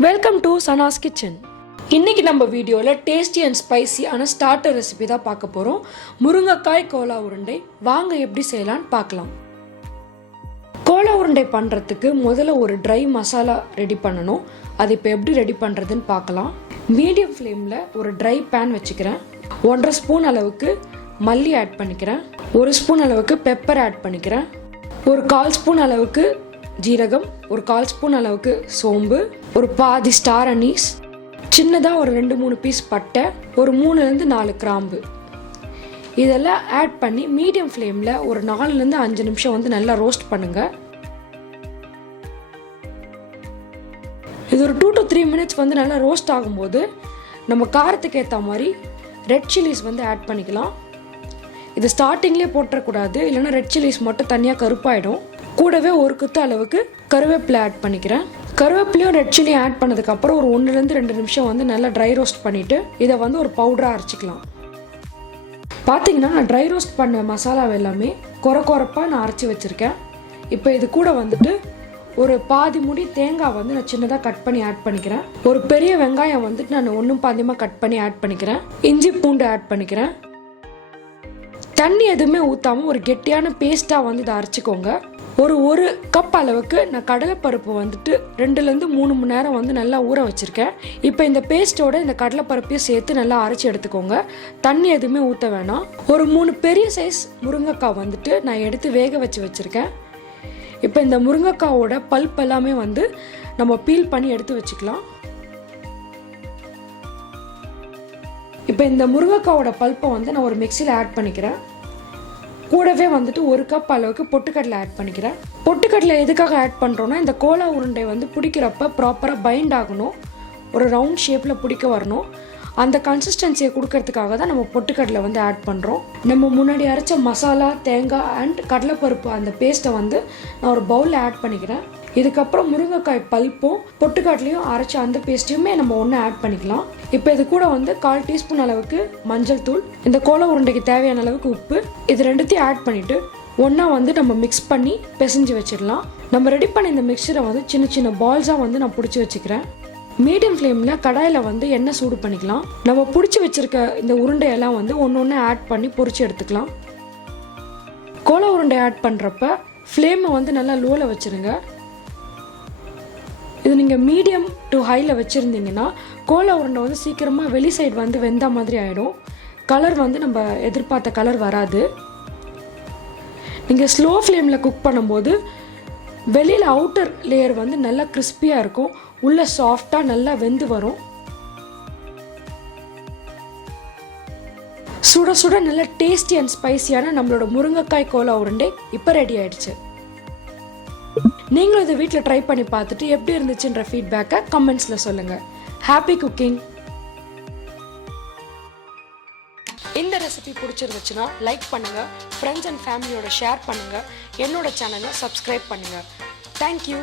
Welcome to Sana's kitchen. இன்னைக்கு நம்ம வீடியோவில் டேஸ்டி அண்ட் ஸ்பைசியான ஸ்டார்டர் ரெசிபி தான் பார்க்க போகிறோம். முருங்கைக்காய் கோலா உருண்டை. வாங்க எப்படி செய்யலான்னு பார்க்கலாம். கோலா உருண்டை பண்ணுறதுக்கு முதல்ல ஒரு ட்ரை மசாலா ரெடி பண்ணணும். அது இப்போ எப்படி ரெடி பண்ணுறதுன்னு பார்க்கலாம். மீடியம் ஃப்ளேமில் ஒரு ட்ரை பேன் வச்சுக்கிறேன். 1.5 ஸ்பூன் அளவுக்கு மல்லி ஆட் பண்ணிக்கிறேன். 1 ஸ்பூன் அளவுக்கு பெப்பர் ஆட் பண்ணிக்கிறேன். ஒரு 1/4 ஸ்பூன் அளவுக்கு ஜீரகம், ஒரு 1/4 ஸ்பூன் அளவுக்கு சோம்பு, ஒரு பாதி ஸ்டார் அனீஸ், சின்னதாக ஒரு 2-3 பீஸ் பட்டை, ஒரு 3-4 கிராம்பு, இதெல்லாம் ஆட் பண்ணி மீடியம் ஃப்ளேமில் ஒரு 4-5 நிமிஷம் வந்து நல்லா ரோஸ்ட் பண்ணுங்க. இது ஒரு 2 to 3 மினிட்ஸ் வந்து நல்லா ரோஸ்ட் ஆகும்போது நம்ம காரத்துக்கு ஏற்ற மாதிரி ரெட் சில்லிஸ் வந்து ஆட் பண்ணிக்கலாம். இது ஸ்டார்டிங்லேயே போட்டுறக்கூடாது, இல்லைன்னா ரெட் சில்லிஸ் மட்டும் தனியாக கருப்பாயிடும். கூடவே ஒரு குத்து அளவுக்கு கருவேப்பிலை ஆட் பண்ணிக்கிறேன். கருவேப்பிலையும் ரெட் சில்லியும் ஆட் பண்ணதுக்கப்புறம் ஒரு 1-2 நிமிஷம் வந்து நல்லா ட்ரை ரோஸ்ட் பண்ணிவிட்டு இதை வந்து ஒரு பவுடராக அரைச்சிக்கலாம். பார்த்தீங்கன்னா நான் ட்ரை ரோஸ்ட் பண்ண மசாலாவை எல்லாமே கொரப்பாக நான் அரைச்சி வச்சுருக்கேன். இப்போ இது கூட வந்துட்டு ஒரு பாதி முடி தேங்காய் வந்து நான் சின்னதாக கட் பண்ணி ஆட் பண்ணிக்கிறேன். ஒரு பெரிய வெங்காயம் வந்துட்டு நான் 1 பாதியமாக கட் பண்ணி ஆட் பண்ணிக்கிறேன். இஞ்சி பூண்டு ஆட் பண்ணிக்கிறேன். தண்ணி எதுவுமே ஊற்றாமல் ஒரு கெட்டியான பேஸ்ட்டாக வந்து இதை அரைச்சிக்கோங்க. ஒரு கப் அளவுக்கு நான் கடலைப்பருப்பு வந்துட்டு 2-3 மணி நேரம் வந்து நல்லா ஊற வச்சுருக்கேன். இப்போ இந்த பேஸ்ட்டோட இந்த கடலைப்பருப்பையும் சேர்த்து நல்லா அரைச்சி எடுத்துக்கோங்க. தண்ணி எதுவுமே ஊற்ற வேணாம். ஒரு 3 பெரிய சைஸ் முருங்கைக்காய் வந்துட்டு நான் எடுத்து வேக வச்சுருக்கேன். இப்போ இந்த முருங்கைக்காவோட பல்ப் எல்லாமே வந்து நம்ம பீல் பண்ணி எடுத்து வச்சுக்கலாம். இப்போ இந்த முருங்கைக்காவோட பல்ப்பை வந்து நான் ஒரு மிக்சியில் ஆட் பண்ணிக்கிறேன். கூடவே வந்துட்டு 1 கப் அளவுக்கு பொட்டுக்கடலை ஆட் பண்ணிக்கிறேன். பொட்டுக்கடலை எதுக்காக ஆட் பண்ணுறோன்னா, இந்த கோலா உருண்டை வந்து பிடிக்கிறப்ப ப்ராப்பராக பைண்ட் ஆகணும், ஒரு ரவுண்ட் ஷேப்பில் பிடிக்க வரணும். அந்த கன்சிஸ்டன்சியை கொடுக்கறதுக்காக தான் நம்ம பொட்டுக்கடலை வந்து ஆட் பண்ணுறோம். நம்ம முன்னாடி அரைச்ச மசாலா, தேங்காய் அண்ட் கடலைப்பருப்பு அந்த பேஸ்ட்டை வந்து நான் ஒரு பவுலில் ஆட் பண்ணிக்கிறேன். இதுக்கப்புறம் முருங்கைக்காய் பல்ப்பும் பொட்டுக்கடலையும் அரைச்ச அந்த பேஸ்ட்டையுமே நம்ம ஒன்று ஆட் பண்ணிக்கலாம். இப்போ இது கூட வந்து 1/4 டீஸ்பூன் அளவுக்கு மஞ்சள் தூள், இந்த கோலா உருண்டைக்கு தேவையான அளவுக்கு உப்பு, இது ரெண்டுத்தையும் ஆட் பண்ணிவிட்டு ஒன்றா வந்து நம்ம மிக்ஸ் பண்ணி பிசைஞ்சு வச்சிடலாம். நம்ம ரெடி பண்ண இந்த மிக்சரை வந்து சின்ன சின்ன பால்ஸாக வந்து நான் பிடிச்சி வச்சுக்கிறேன். மீடியம் ஃப்ளேமில் கடாயில் வந்து எண்ணெய் சூடு பண்ணிக்கலாம். நம்ம பிடிச்சி வச்சுருக்க இந்த உருண்டையெல்லாம் வந்து ஒன்று ஆட் பண்ணி பொரிச்சு எடுத்துக்கலாம். கோலா உருண்டை ஆட் பண்ணுறப்ப ஃப்ளேமை வந்து நல்லா லோவில் வச்சுருங்க. இது நீங்கள் மீடியம் டு ஹையில் வச்சுருந்தீங்கன்னா கோலா உருண்டை வந்து சீக்கிரமாக வெளி சைடு வந்து வெந்த மாதிரி ஆகிடும். கலர் வந்து நம்ம எதிர்பார்த்த கலர் வராது. நீங்கள் ஸ்லோ ஃப்ளேமில் குக் பண்ணும்போது வெளியில் அவுட்டர் லேயர் வந்து நல்லா கிறிஸ்பியாக இருக்கும், உள்ளே சாஃப்டாக நல்லா வெந்து வரும். சுட சுட நல்ல டேஸ்டி அண்ட் ஸ்பைசியான நம்மளோட முருங்கைக்காய் கோலா உருண்டை இப்போ ரெடி ஆயிடுச்சு. நீங்களும் இதை வீட்டில் ட்ரை பண்ணி பார்த்துட்டு எப்படி இருந்துச்சுன்ற ஃபீட்பேக்கை கமெண்ட்ஸில் சொல்லுங்கள். Happy cooking. இந்த ரெசிபி பிடிச்சிருந்துச்சுன்னா லைக் பண்ணுங்கள், ஃப்ரெண்ட்ஸ் அண்ட் ஃபேமிலியோட ஷேர் பண்ணுங்கள், என்னோட சேனலை சப்ஸ்கிரைப் பண்ணுங்கள். தேங்க்யூ.